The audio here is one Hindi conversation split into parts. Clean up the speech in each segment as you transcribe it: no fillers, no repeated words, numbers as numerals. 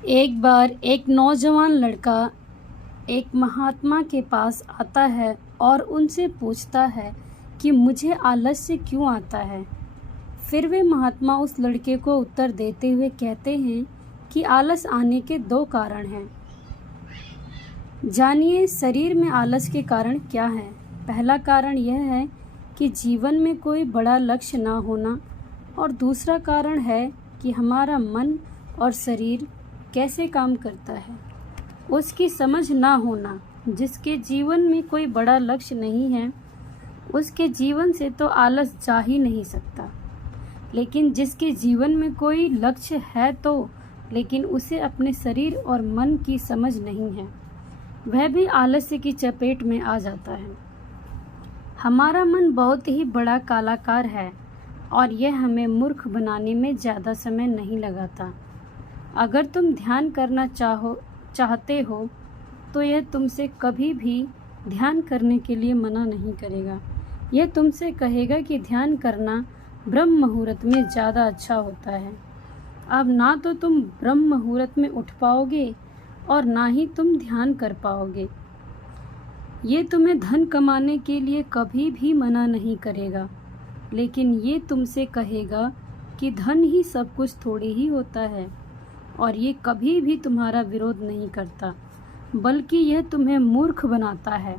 एक बार एक नौजवान लड़का एक महात्मा के पास आता है और उनसे पूछता है कि मुझे आलस्य क्यों आता है। फिर वे महात्मा उस लड़के को उत्तर देते हुए कहते हैं कि आलस आने के दो कारण हैं। जानिए शरीर में आलस के कारण क्या हैं। पहला कारण यह है कि जीवन में कोई बड़ा लक्ष्य ना होना, और दूसरा कारण है कि हमारा मन और शरीर कैसे काम करता है उसकी समझ ना होना। जिसके जीवन में कोई बड़ा लक्ष्य नहीं है उसके जीवन से तो आलस जा ही नहीं सकता, लेकिन जिसके जीवन में कोई लक्ष्य है लेकिन उसे अपने शरीर और मन की समझ नहीं है, वह भी आलस्य की चपेट में आ जाता है। हमारा मन बहुत ही बड़ा कलाकार है और यह हमें मूर्ख बनाने में ज़्यादा समय नहीं लगाता। अगर तुम ध्यान करना चाहते हो तो यह तुमसे कभी भी ध्यान करने के लिए मना नहीं करेगा। यह तुमसे कहेगा कि ध्यान करना ब्रह्म मुहूर्त में ज़्यादा अच्छा होता है। अब ना तो तुम ब्रह्म मुहूर्त में उठ पाओगे और ना ही तुम ध्यान कर पाओगे। ये तुम्हें धन कमाने के लिए कभी भी मना नहीं करेगा, लेकिन ये तुमसे कहेगा कि धन ही सब कुछ थोड़ी ही होता है, और ये कभी भी तुम्हारा विरोध नहीं करता, बल्कि यह तुम्हें मूर्ख बनाता है।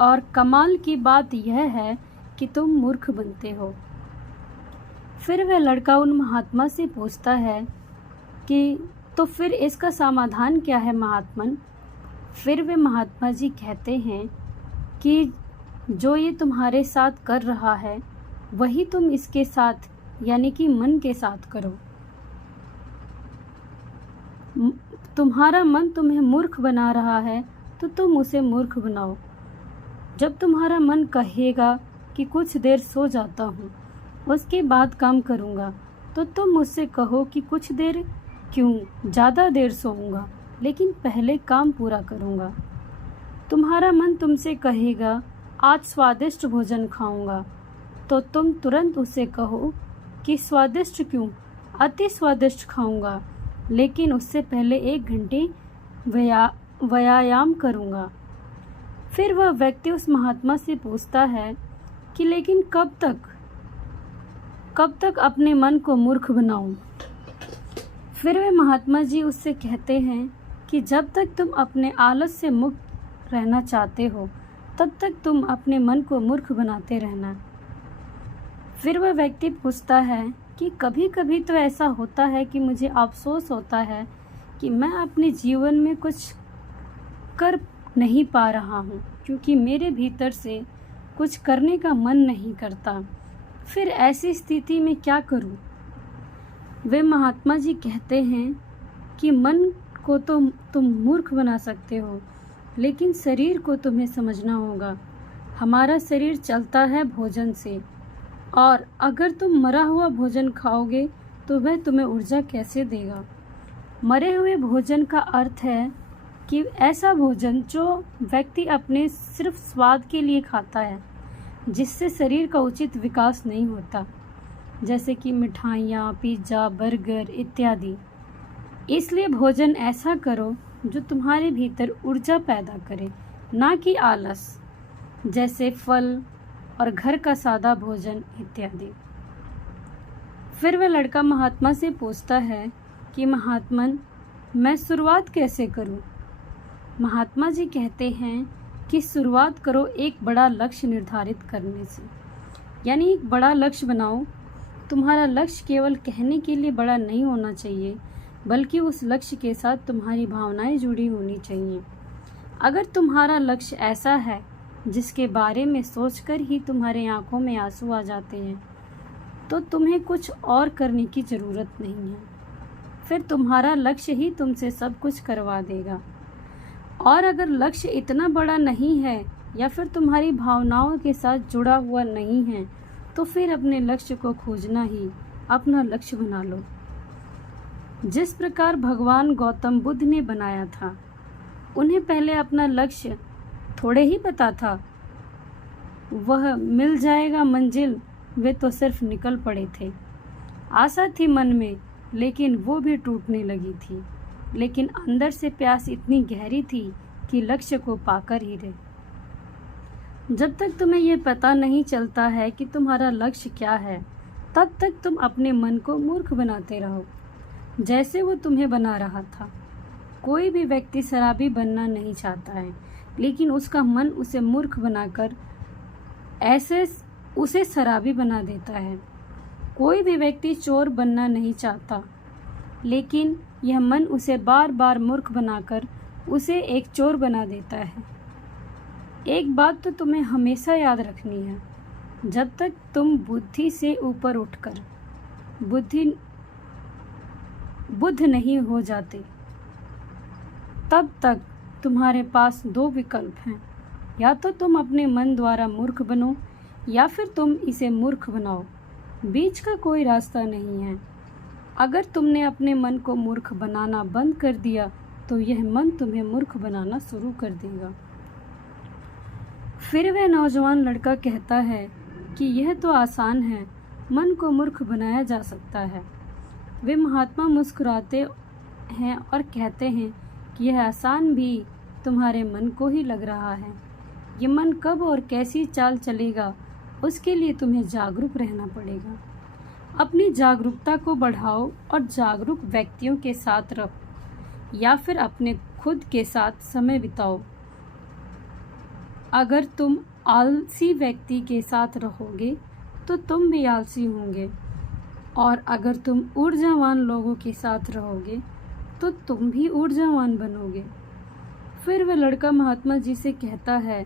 और कमाल की बात यह है कि तुम मूर्ख बनते हो। फिर वह लड़का उन महात्मा से पूछता है कि तो फिर इसका समाधान क्या है महात्मन। फिर वे महात्मा जी कहते हैं कि जो ये तुम्हारे साथ कर रहा है वही तुम इसके साथ यानी कि मन के साथ करो। तुम्हारा मन तुम्हें मूर्ख बना रहा है तो तुम उसे मूर्ख बनाओ। जब तुम्हारा मन कहेगा कि कुछ देर सो जाता हूँ, उसके बाद काम करूँगा, तो तुम मुझसे कहो कि कुछ देर क्यों, ज़्यादा देर सोऊंगा, लेकिन पहले काम पूरा करूँगा। तुम्हारा मन तुमसे कहेगा आज स्वादिष्ट भोजन खाऊंगा, तो तुम तुरंत उसे कहो कि स्वादिष्ट क्यों, अति स्वादिष्ट खाऊंगा, लेकिन उससे पहले 1 घंटे व्यायाम करूँगा। फिर वह व्यक्ति उस महात्मा से पूछता है कि लेकिन कब तक अपने मन को मूर्ख बनाऊं। फिर वे महात्मा जी उससे कहते हैं कि जब तक तुम अपने आलस से मुक्त रहना चाहते हो तब तक तुम अपने मन को मूर्ख बनाते रहना। फिर वह व्यक्ति पूछता है कि कभी कभी तो ऐसा होता है कि मुझे अफसोस होता है कि मैं अपने जीवन में कुछ कर नहीं पा रहा हूँ, क्योंकि मेरे भीतर से कुछ करने का मन नहीं करता। फिर ऐसी स्थिति में क्या करूँ। वे महात्मा जी कहते हैं कि मन को तो तुम मूर्ख बना सकते हो, लेकिन शरीर को तुम्हें समझना होगा। हमारा शरीर चलता है भोजन से, और अगर तुम मरा हुआ भोजन खाओगे तो वह तुम्हें ऊर्जा कैसे देगा। मरे हुए भोजन का अर्थ है कि ऐसा भोजन जो व्यक्ति अपने सिर्फ स्वाद के लिए खाता है, जिससे शरीर का उचित विकास नहीं होता, जैसे कि मिठाइयाँ, पिज्ज़ा, बर्गर इत्यादि। इसलिए भोजन ऐसा करो जो तुम्हारे भीतर ऊर्जा पैदा करे, ना कि आलस, जैसे फल और घर का सादा भोजन इत्यादि। फिर वह लड़का महात्मा से पूछता है कि महात्मन, मैं शुरुआत कैसे करूं। महात्मा जी कहते हैं कि शुरुआत करो एक बड़ा लक्ष्य निर्धारित करने से, यानी एक बड़ा लक्ष्य बनाओ। तुम्हारा लक्ष्य केवल कहने के लिए बड़ा नहीं होना चाहिए, बल्कि उस लक्ष्य के साथ तुम्हारी भावनाएं जुड़ी होनी चाहिए। अगर तुम्हारा लक्ष्य ऐसा है जिसके बारे में सोचकर ही तुम्हारे आंखों में आंसू आ जाते हैं, तो तुम्हें कुछ और करने की ज़रूरत नहीं है। फिर तुम्हारा लक्ष्य ही तुमसे सब कुछ करवा देगा। और अगर लक्ष्य इतना बड़ा नहीं है या फिर तुम्हारी भावनाओं के साथ जुड़ा हुआ नहीं है, तो फिर अपने लक्ष्य को खोजना ही अपना लक्ष्य बना लो। जिस प्रकार भगवान गौतम बुद्ध ने बनाया था, उन्हें पहले अपना लक्ष्य थोड़े ही पता था। वह मिल जाएगा मंजिल, वे तो सिर्फ निकल पड़े थे। आशा थी मन में, लेकिन वो भी टूटने लगी थी। लेकिन अंदर से प्यास इतनी गहरी थी कि लक्ष्य को पाकर ही रहे। जब तक तुम्हें यह पता नहीं चलता है कि तुम्हारा लक्ष्य क्या है, तब तक तुम अपने मन को मूर्ख बनाते रहो, जैसे वो तुम्हें बना रहा था। कोई भी व्यक्ति शराबी बनना नहीं चाहता है, लेकिन उसका मन उसे मूर्ख बनाकर ऐसे उसे शराबी बना देता है। कोई भी व्यक्ति चोर बनना नहीं चाहता, लेकिन यह मन उसे बार बार मूर्ख बनाकर उसे एक चोर बना देता है। एक बात तो तुम्हें हमेशा याद रखनी है, जब तक तुम बुद्धि से ऊपर उठकर बुद्ध नहीं हो जाते, तब तक तुम्हारे पास दो विकल्प हैं। या तो तुम अपने मन द्वारा मूर्ख बनो, या फिर तुम इसे मूर्ख बनाओ। बीच का कोई रास्ता नहीं है। अगर तुमने अपने मन को मूर्ख बनाना बंद कर दिया, तो यह मन तुम्हें मूर्ख बनाना शुरू कर देगा। फिर वह नौजवान लड़का कहता है कि यह तो आसान है, मन को मूर्ख बनाया जा सकता है। वे महात्मा मुस्कुराते हैं और कहते हैं कि यह आसान भी तुम्हारे मन को ही लग रहा है। ये मन कब और कैसी चाल चलेगा, उसके लिए तुम्हें जागरूक रहना पड़ेगा। अपनी जागरूकता को बढ़ाओ और जागरूक व्यक्तियों के साथ रहो, या फिर अपने खुद के साथ समय बिताओ। अगर तुम आलसी व्यक्ति के साथ रहोगे तो तुम भी आलसी होंगे, और अगर तुम ऊर्जावान लोगों के साथ रहोगे तो तुम भी ऊर्जावान बनोगे। फिर वह लड़का महात्मा जी से कहता है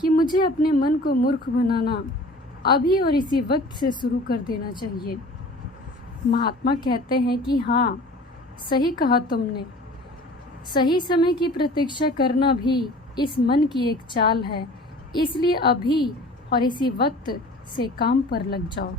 कि मुझे अपने मन को मूर्ख बनाना अभी और इसी वक्त से शुरू कर देना चाहिए। महात्मा कहते हैं कि हाँ, सही कहा तुमने। सही समय की प्रतीक्षा करना भी इस मन की एक चाल है, इसलिए अभी और इसी वक्त से काम पर लग जाओ।